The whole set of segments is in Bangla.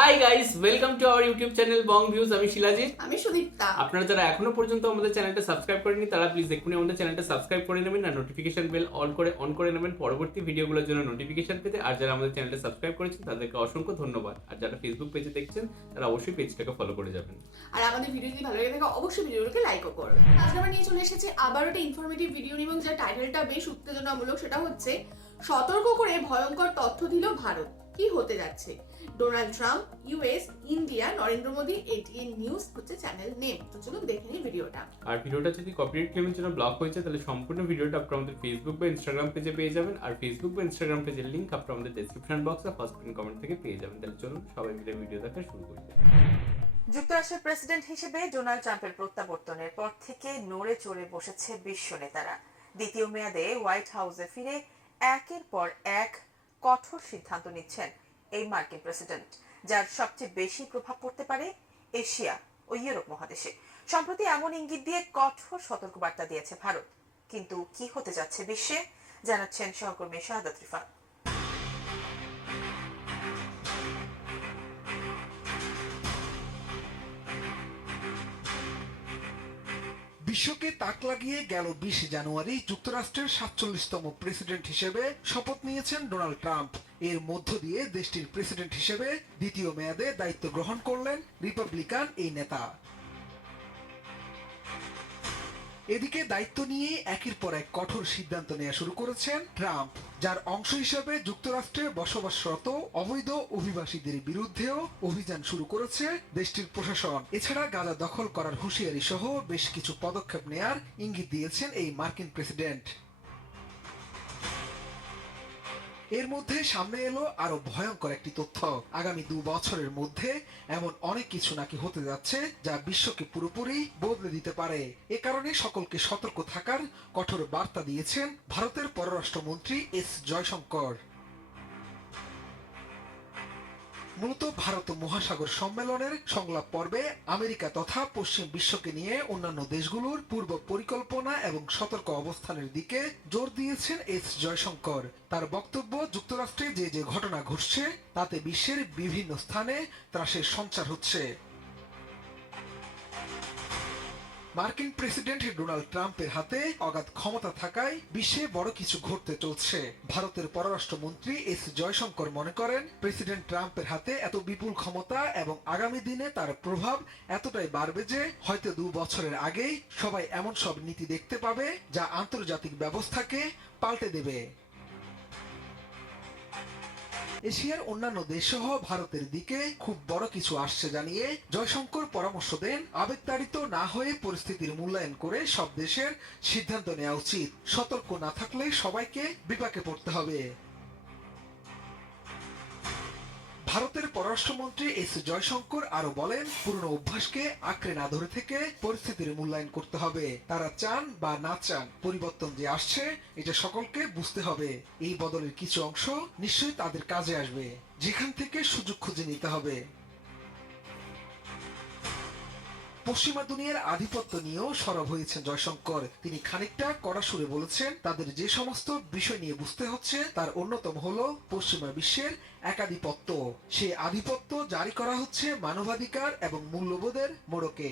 Hi guys, welcome to our YouTube channel Bong views. আমি শিলাজিৎ। আমি সুদীপ্তা। আপনারা যারা এখনো পর্যন্ত আমাদের চ্যানেলটা সাবস্ক্রাইব করেননি তারা প্লিজ এক্ষুনি আমাদের চ্যানেলটা সাবস্ক্রাইব করে নেবেন আর নোটিফিকেশন বেল অন করে নেবেন পরবর্তী ভিডিওগুলোর জন্য নোটিফিকেশন পেতে। আর যারা আমাদের চ্যানেলটা সাবস্ক্রাইব করেছেন তাদেরকে অসংখ্য ধন্যবাদ। আর যারা ফেসবুক পেজে দেখছেন তারা অবশ্যই পেজটাকে ফলো করে যাবেন। আর আমাদের ভিডিও যদি ভালো লাগে থাকে অবশ্যই ভিডিওটাকে লাইকও করবেন। আজকে আমরা নিয়ে চলে এসেছি আবার একটা ইনফরমেটিভ ভিডিও নিয়ে, এবং যে টাইটেলটা বেশ উত্তেজনামূলক, সেটা হচ্ছে সতর্ক করে ভয়ঙ্কর তথ্য দিল ভারত, কি হতে যাচ্ছে। Donald Trump, US, India, Narendra Modi, ATN news হচ্ছে চ্যানেল নেম। তো চলুন দেখে নিই ভিডিওটা। আর ভিডিওটা যদি কপিরাইট ক্লেমের জন্য ব্লক হয়েছে তাহলে সম্পূর্ণ ভিডিওটা আপনারা আমাদের ফেসবুক বা ইনস্টাগ্রাম পেজে পেয়ে যাবেন। আর ফেসবুক বা ইনস্টাগ্রাম পেজের লিংক আপনারা আমাদের ডেসক্রিপশন বক্স আর ফার্স্ট পিন কমেন্ট থেকে পেয়ে যাবেন। তাহলে চলুন সবাই মিলে ভিডিও দেখা শুরু করি। যুক্তরাষ্ট্রের প্রেসিডেন্ট হিসেবে ডোনাল্ড ট্রাম্পের প্রত্যাবর্তনের পর থেকে নড়ে চড়ে বসেছে বিশ্ব নেতারা। দ্বিতীয় মেয়াদে হোয়াইট হাউসে ফিরে একের পর এক কঠোর সিদ্ধান্ত নিচ্ছেন এই মার্কিন প্রেসিডেন্ট, যার সবচেয়ে বেশি প্রভাব পড়তে পারে এশিয়া ও ইউরোপ মহাদেশে। সম্প্রতি এমন ইঙ্গিত দিয়ে কঠোর সতর্কবার্তা দিয়েছে ভারত। কিন্তু কি হতে যাচ্ছে বিশ্বে, জানাচ্ছেন সহকর্মী শাহাদাত রিফাত। বিশ্বকে তাক লাগিয়ে গেল 20 জানুয়ারি যুক্তরাষ্ট্রের 47তম প্রেসিডেন্ট হিসেবে শপথ নিয়েছেন ডোনাল্ড ট্রাম্প। এর মধ্য দিয়ে দেশটির প্রেসিডেন্ট হিসেবে দ্বিতীয় মেয়াদে দায়িত্ব গ্রহণ করলেন রিপাবলিকান এই নেতা। এদিকে দায়িত্ব নিয়ে একের পর এক কঠোর সিদ্ধান্ত নেওয়া শুরু করেছেন ট্রাম্প, যার অংশ হিসেবে যুক্তরাষ্ট্রে বসবাসরত অবৈধ অভিবাসীদের বিরুদ্ধেও অভিযান শুরু করেছে দেশটির প্রশাসন। এছাড়া গাজা দখল করার হুঁশিয়ারি সহ বেশ কিছু পদক্ষেপ নেয়ার ইঙ্গিত দিয়েছেন এই মার্কিন প্রেসিডেন্ট। এর মধ্যে সামনে এলো আরো ভয়ঙ্কর একটি তথ্য। আগামী 2 বছরের মধ্যে এমন অনেক কিছু নাকি হতে যাচ্ছে যা বিশ্বকে পুরোপুরি বদলে দিতে পারে। এ কারণে সকলকে সতর্ক থাকার কঠোর বার্তা দিয়েছেন ভারতের পররাষ্ট্রমন্ত্রী এস জয়শঙ্কর। মূলত ভারত মহাসাগর সম্মেলনের সংলাপ পর্বে আমেরিকা তথা পশ্চিম বিশ্বকে নিয়ে অন্যান্য দেশগুলোর পূর্ব পরিকল্পনা এবং সতর্ক অবস্থানের দিকে জোর দিয়েছেন এস জয়শঙ্কর। তার বক্তব্য, যুক্তরাষ্ট্রে যে ঘটনা ঘটছে তাতে বিশ্বের বিভিন্ন স্থানে ত্রাসের সঞ্চার হচ্ছে। মার্কিন প্রেসিডেন্ট ডোনাল্ড ট্রাম্পের হাতে অগাধ ক্ষমতা থাকায় বিশ্বে বড় কিছু ঘটতে চলছে। ভারতের পররাষ্ট্রমন্ত্রী এস জয়শঙ্কর মনে করেন, প্রেসিডেন্ট ট্রাম্পের হাতে এত বিপুল ক্ষমতা এবং আগামী দিনে তার প্রভাব এতটাই বাড়বে যে হয়তো 2 বছরের আগেই সবাই এমন সব নীতি দেখতে পাবে যা আন্তর্জাতিক ব্যবস্থাকে পাল্টে দেবে। এশিয়ার অন্যান্য দেশসহ ভারতের দিকে খুব বড় কিছু আসছে জানিয়ে জয়শঙ্কর পরামর্শ দেন, আবেগতাড়িত না হয়ে পরিস্থিতির মূল্যায়ন করে সব দেশের সিদ্ধান্ত নেওয়া উচিত। সতর্ক না থাকলে সবাইকে বিপাকে পড়তে হবে। ভারতের পররাষ্ট্রমন্ত্রী এস জয়শঙ্কর আরো বলেন, পুরনো অভ্যাসকে আঁকড়ে না ধরে থেকে পরিস্থিতির মূল্যায়ন করতে হবে। তারা চান বা না চান, পরিবর্তন যে আসছে এটা সকলকে বুঝতে হবে। এই বদলের কিছু অংশ নিশ্চয়ই তাদের কাজে আসবে, যেখান থেকে সুযোগ খুঁজে নিতে হবে। পশ্চিমা দুনিয়ার আধিপত্য নিয়েও সরব হয়েছেন জয়শঙ্কর। তিনি খানিকটা কড়া সুরে বলেছেন, তাদের যে সমস্ত বিষয় নিয়ে বুঝতে হচ্ছে তার অন্যতম হলো পশ্চিমা বিশ্বের একাধিপত্য। সে আধিপত্য জারি করা হচ্ছে মানবাধিকার এবং মূল্যবোধের মোড়কে।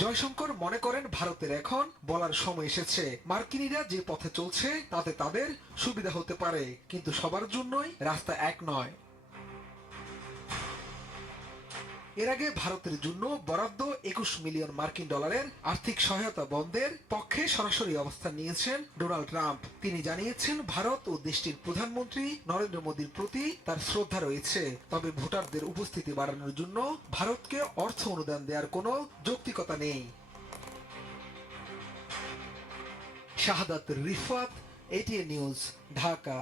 জয়শঙ্কর মনে করেন, ভারতের এখন বলার সময় এসেছে। মার্কিনীরা যে পথে চলছে তাতে তাদের সুবিধা হতে পারে, কিন্তু সবার জন্যই রাস্তা এক নয়। এর আগে ভারতের জন্য বরাদ্দ 21 মিলিয়ন মার্কিন ডলারের আর্থিক সহায়তা বন্ধের পক্ষে সরাসরি অবস্থান নিয়েছেন ডোনাল্ড ট্রাম্প। তিনি জানিয়েছেন, ভারত ও দেশটির প্রধানমন্ত্রী নরেন্দ্র মোদীর প্রতি তার শ্রদ্ধা রয়েছে, তবে ভোটারদের উপস্থিতি বাড়ানোর জন্য ভারতকে অর্থ অনুদান দেওয়ার কোনো যৌক্তিকতা নেই। শাহাদাত রিফাত, এটিএন নিউজ, ঢাকা।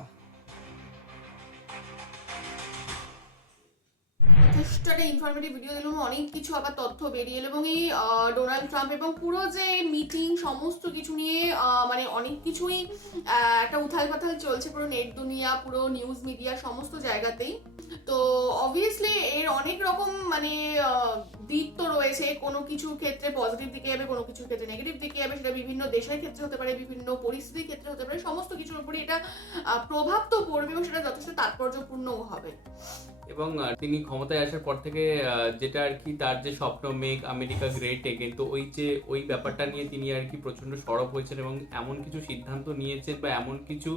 যথেষ্ট একটা ইনফরমেটিভ ভিডিও দিলাম, অনেক কিছু আবার তথ্য বেরিয়ে এলো, এবং এই ডোনাল্ড ট্রাম্প এবং পুরো যে মিটিং সমস্ত কিছু নিয়ে মানে অনেক কিছুই একটা উথাল পাথাল চলছে পুরো নেট দুনিয়া, পুরো নিউজ মিডিয়া সমস্ত জায়গাতেই। তো অবভিয়াসলি এর অনেক রকম মানে দিক তো রয়েছে, কোনো কিছু ক্ষেত্রে পজিটিভ দিকে যাবে, কোনো কিছু ক্ষেত্রে নেগেটিভ দিকে যাবে, সেটা বিভিন্ন দেশের ক্ষেত্রে হতে পারে, বিভিন্ন পরিস্থিতির ক্ষেত্রে হতে পারে, সমস্ত কিছুর উপরই এটা প্রভাব তো পড়বে এবং সেটা যথেষ্ট তাৎপর্যপূর্ণও হবে। এবং তিনি ক্ষমতায় আসার পর থেকে যেটা আর কি তার যে স্বপ্ন মেক আমেরিকা গ্রেট এগেন, তো ওই ব্যাপারটা নিয়ে তিনি আর কি প্রচন্ড সরব হয়েছেন এবং এমন কিছু সিদ্ধান্ত নিয়েছেন বা এমন কিছু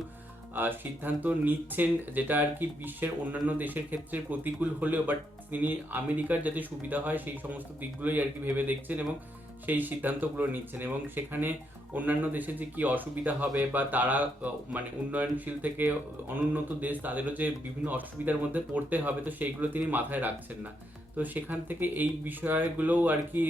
সিদ্ধান্ত নিচ্ছেন যেটা আর কি বিশ্বের অন্যান্য দেশের ক্ষেত্রে প্রতিকূল হলেও বাট তিনি আমেরিকার যাতে সুবিধা হয় সেই সমস্ত দিকগুলোই আর কি ভেবে দেখছেন এবং সেই সিদ্ধান্তগুলো নিচ্ছেন এবং সেখানে অন্যান্য দেশে যে কি অসুবিধা হবে বা তারা মানে উন্নয়নশীল থেকে অনুন্নত দেশ তাদেরও যে বিভিন্ন অসুবিধার মধ্যে পড়তে হবে, তো সেইগুলো তিনি মাথায় রাখছেন না। তো সেখান থেকে এই বিষয়গুলোও আর কি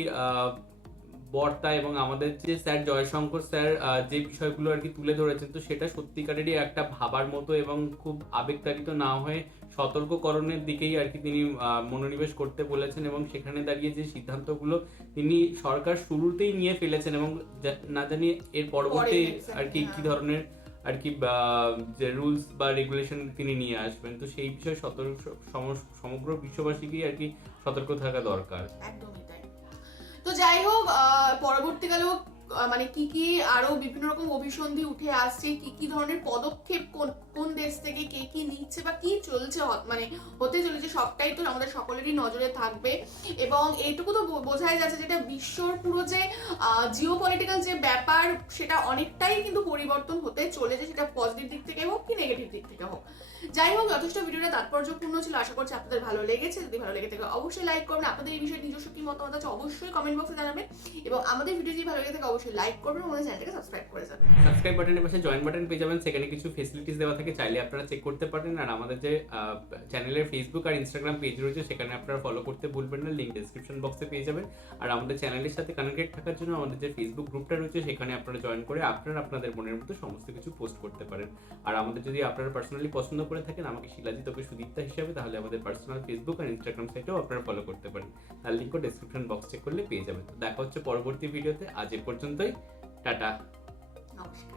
বর্তা এবং আমাদের যে স্যার জয়শঙ্কর স্যার যে বিষয়গুলো আর কি তুলে ধরেছেন, তো সেটা সত্যিকারেরই একটা ভাবার মতো এবং খুব আবেগতাড়িত না হয়ে সতর্ককরণের দিকেই আর কি তিনি মনোনিবেশ করতে বলেছেন এবং সেখানে দাঁড়িয়ে যে সিদ্ধান্তগুলো তিনি সরকার শুরুতেই নিয়ে ফেলেছেন এবং না জানি এর পরবর্তী আর কি কি ধরনের আর কি যে রুলস বা রেগুলেশন তিনি নিয়ে আসবেন, তো সেই বিষয়ে সমগ্র বিশ্ববাসীকেই আর কি সতর্ক থাকা দরকার। একদমই তাই। তো যাই হোক, পরবর্তীকালেও মানে কি কি আরো বিভিন্ন রকম অভিসন্ধি উঠে আসছে, কি কি ধরনের পদক্ষেপ কোন দেশ থেকে কে কি নিচ্ছে বা কি চলছে মানে হতে চলেছে, সবটাই তো আমাদের সকলেরই নজরে থাকবে। এবং এইটুকু তো বোঝাই যাচ্ছে যেটা বিশ্বর পুরো যে জিওপলিটিক্যাল যে ব্যাপার সেটা অনেকটাই কিন্তু পরিবর্তন হতে চলেছে, সেটা পজিটিভ দিক থেকে হোক কি নেগেটিভ দিক থেকে হোক। যাই হোক, যথেষ্ট ভিডিওটা তাৎপর্যপূর্ণ ছিল, আশা করছি আপনাদের ভালো লেগেছে। যদি ভালো লেগে থাকে অবশ্যই লাইক করবেন, আপনাদের এই বিষয়ে নিজস্ব কি মতামত আছে অবশ্যই কমেন্ট বক্সে জানাবেন এবং আমাদের ভিডিও যদি ভালো লেগে থাকে অবশ্যই লাইক করবেন এবং চ্যানেলটাকে সাবস্ক্রাইব করে যাবেন। সাবস্ক্রাইব বাটনের পাশে জয়েন বাটন পেয়ে যাবেন, সেখানে কিছু ফেসিলিটিস দেওয়া থাকে, চাইলে আপনারা চেক করতে পারেন। আর আমাদের যে চ্যানেলের ফেসবুক আর ইনস্টাগ্রাম পেজ রয়েছে সেখানে আপনারা ফলো করতে ভুলবেন না, লিংক ডেসক্রিপশন বক্সে পেয়ে যাবেন। আর আমাদের চ্যানেলের সাথে কানেক্টেড থাকার জন্য আমাদের যে ফেসবুক গ্রুপটা রয়েছে সেখানে আপনারা জয়েন করে আপনারা আপনাদের মনের মতো সমস্ত কিছু পোস্ট করতে পারেন। আর আমাদের যদি আপনারা পার্সোনালি পছন্দ করে থাকেন আমাকে শিলাজিৎ ওকে সুদীপ্তা হিসাবে, তাহলে আমাদের পার্সোনাল ফেসবুক আর ইনস্টাগ্রাম সাইটেও আপনারা ফলো করতে পারেন, তার লিঙ্কও ডেসক্রিপশন বক্স চেক করলে পেয়ে যাবেন। তো দেখা হচ্ছে পরবর্তী ভিডিওতে, আজ এ পর্যন্তই, টাটা। নমস্কার।